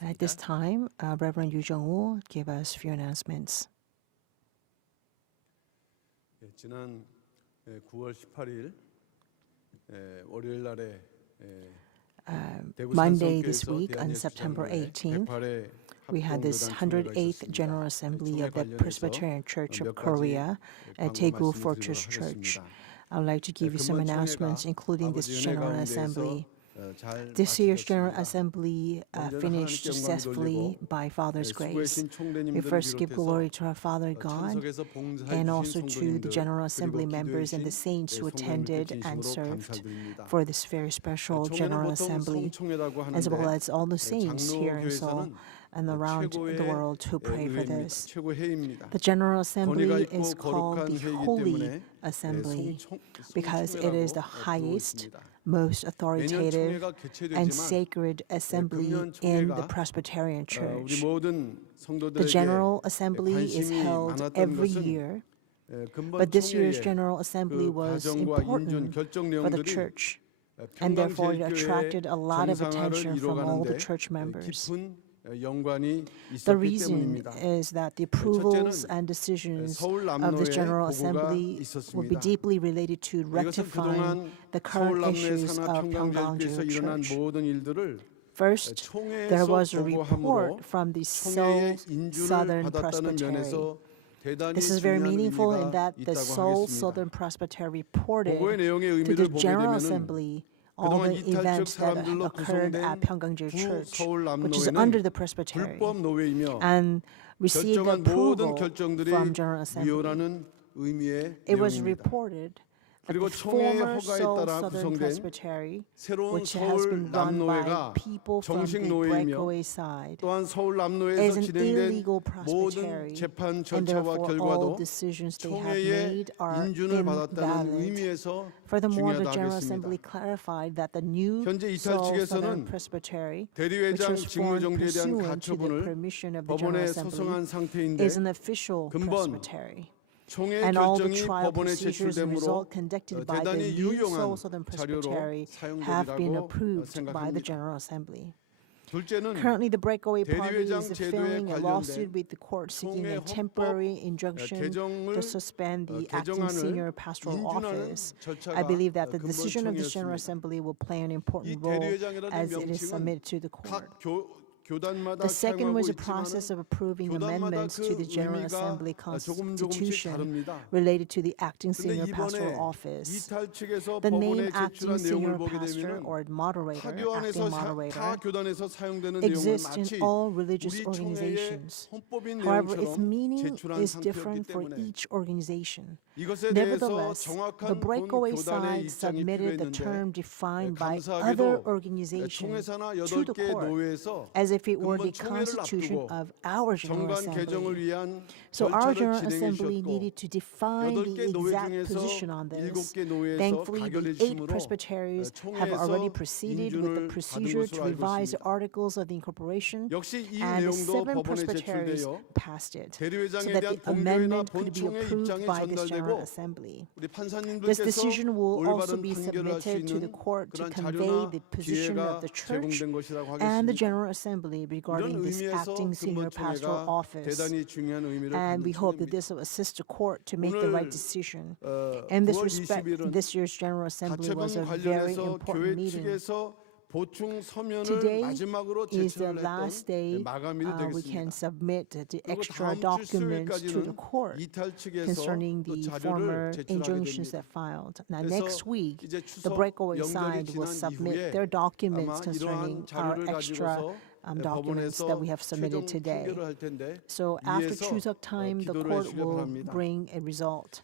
At this time, Reverend Yu Jung-woo give us a few announcements. 지난 9월 18일 월요일 날에 Monday this week, on September 18th, we had this 108th General Assembly of the Presbyterian Church of Korea at Daegu Fortress Church. I would like to give you some announcements, including this General Assembly. This year's General Assembly finished successfully by Father's grace. We first give glory to our Father God and also to the General Assembly members and the saints who attended and served for this very special General Assembly, as well as all the saints here in Seoul and around the world who pray for this. The General Assembly is called the Holy Assembly because it is the highest, most authoritative and sacred assembly in the Presbyterian Church. The General Assembly is held every year, but this year's General Assembly was important for the church, and therefore it attracted a lot of attention from all the church members. The reason is that the approvals and decisions of the General Assembly will be deeply related to rectifying the current issues of Pyung-kang Cheil Church. First, there was a report from the Seoul Southern Presbytery. This is very meaningful in that the Seoul Southern Presbytery reported to the General Assembly all the events that occurred at Pyung-kang Cheil Church, which is under the Presbytery, and received approval from General Assembly. It was reported that the former Seoul Southern Presbytery, which has been run by people from the breakaway side, is an illegal presbytery, and therefore all decisions they have made are invalid. Furthermore, the General Assembly clarified that the new Seoul Southern Presbytery, which was formed pursuant to the permission of the General Assembly, is an official presbytery. And all the trial procedures and results conducted by the new Seoul Southern Presbytery have been approved by the General Assembly. Currently, the breakaway party is filing a lawsuit with the court seeking a temporary injunction to suspend the acting senior pastoral office. I believe that the decision of the General Assembly will play an important role as it is submitted to the court. The second was a process of approving amendments to the General Assembly Constitution related to the acting senior pastoral office. The name acting senior pastor or moderator, acting moderator, exists in all religious organizations. However, its meaning is different for each organization. Nevertheless, the breakaway side submitted the term defined by other organizations to the court as if it were the constitution of our General Assembly. So our General Assembly needed to define the exact position on this. Thankfully, the 8 presbyteries have already proceeded with the procedure to revise the Articles of the Incorporation, and the 7 presbyteries passed it, so that the amendment could be approved by this General Assembly. This decision will also be submitted to the court to convey the position of the church and the General Assembly regarding this acting senior pastoral office. And we hope that this will assist the court to make the right decision. In this respect, this year's General Assembly was a very important meeting. Today is the last day we can submit the extra documents to the court concerning the former injunctions that filed. Now, next week, the breakaway side will submit their documents concerning our extra documents that we have submitted today. So after Chuseok time, the court will bring a result.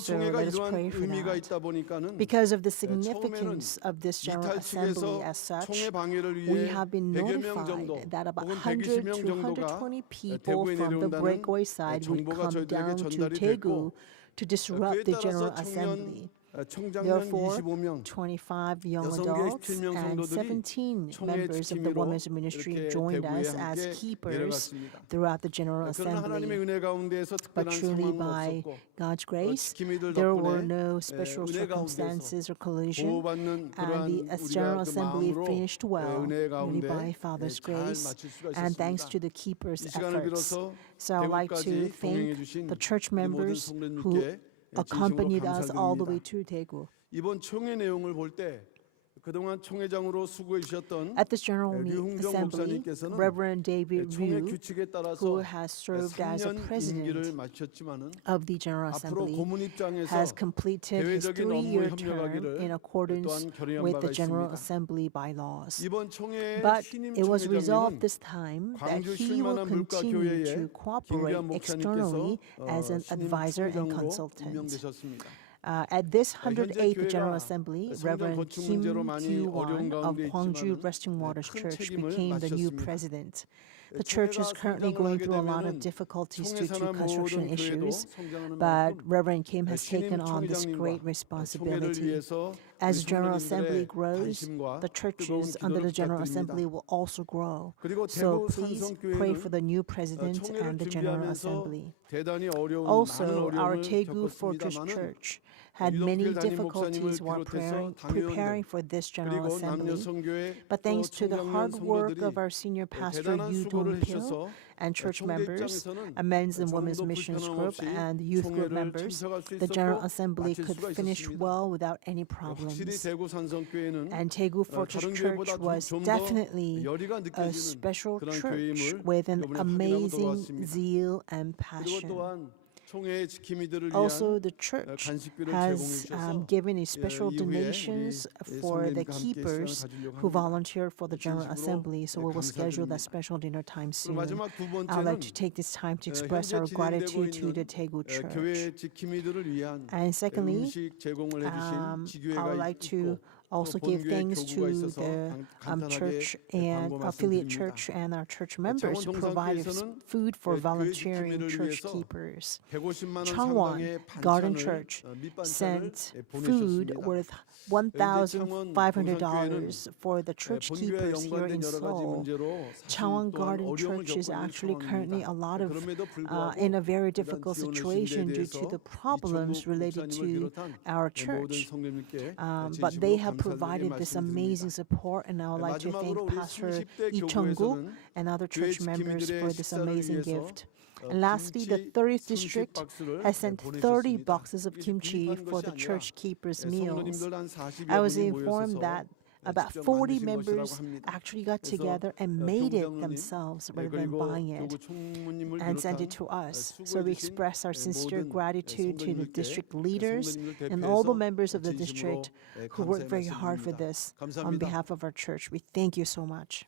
So let us pray for that. Because of the significance of this General Assembly as such, we have been notified that about 100 to 120 people from the breakaway side would come down to Daegu to disrupt the General Assembly. 청장년 Therefore, 25명, 25 young 여성 adults 17명 and 성도들이 17 총회 members of the 지킴이로 women's ministry 이렇게 joined 대구에 us as 함께 keepers 내려갔습니다. throughout the General 그러나 하나님의 Assembly. 은혜 가운데에서 But 특별한 truly 상황은 by 없었고 God's grace, 지킴이들 there were 덕분에 no special 은혜 가운데서 circumstances or collision, 보호받는 and 그러한 the General 우리가 그 Assembly 마음으로 finished well, 은혜 really 가운데 by Father's 잘 grace, 마칠 수가 and thanks 있었습니다. to the keepers' 이 시간을 efforts. 빌어서 So I'd like to 대구까지 thank 동행해 주신 the church 우리 모든 members who 성도님께 accompanied 진심으로 us all the way 감사드립니다. to Daegu. 이번 총회 내용을 볼 때 그동안 총회장으로 수고해 주셨던 At this General 류흥정 Assembly, 목사님께서는 Reverend David 총회 Ryu, 규칙에 따라서 who has served as a 3년 임기를 president 마쳤지만은 of the General 앞으로 Assembly, 고문 입장에서 has completed his 대외적인 3-year 업무에 term 협력하기를 in accordance 또한 결의한 with 바가 the General 있습니다. Assembly bylaws. 이번 총회의 But 신임 it was resolved 총회장님은 this time that 광주 he will 실만한 continue 물가교회의 to cooperate 김규환 externally 목사님께서 as an 신임 advisor and 총회장으로 consultant. 임명되셨습니다. At this 현재 108th 교회가 General Assembly, 성전 Reverend 건축 Kim 문제로 많이 어려운 Kyu-won of 가운데 Gwangju 있지만은 Resting Waters 큰 Church 책임을 became the new 맡으셨습니다. president. The church is currently going through a lot of difficulties due to construction issues, but Reverend Kim has taken on this great responsibility. As the General Assembly grows, the churches under the General Assembly will also grow. So please pray for the new president and the General Assembly. Also, our Daegu Fortress Church had many difficulties while preparing for this General Assembly, but thanks to the hard work of our senior pastor Yu Dong-pil and church members, a men's and women's missions group, and youth group members, the General Assembly could finish well without any problems. And Daegu Fortress Church was definitely a special church with an amazing zeal and passion. Also, the church has given a special donations for the keepers who volunteered for the General Assembly, so we will schedule that special dinner time soon. I would like to take this time to express our gratitude to the Daegu Church. And secondly, I would like to also give thanks to the church and affiliate church and our church members who provided food for volunteering church keepers. Changwon Garden Church sent food worth $1,500 for the church keepers here in Seoul. Changwon Garden Church is actually currently in a very difficult situation due to the problems related to our church. But they have provided this amazing support, and I would like to thank Pastor Lee Chung-guk and other church members for this amazing gift. And lastly, the 30th district has sent 30 boxes of kimchi for the church keepers' meals. I was informed that about 40 members actually got together and made it themselves rather than buying it and sent it to us. So we express our sincere gratitude to the district leaders and all the members of the district who worked very hard for this on behalf of our church. We thank you so much.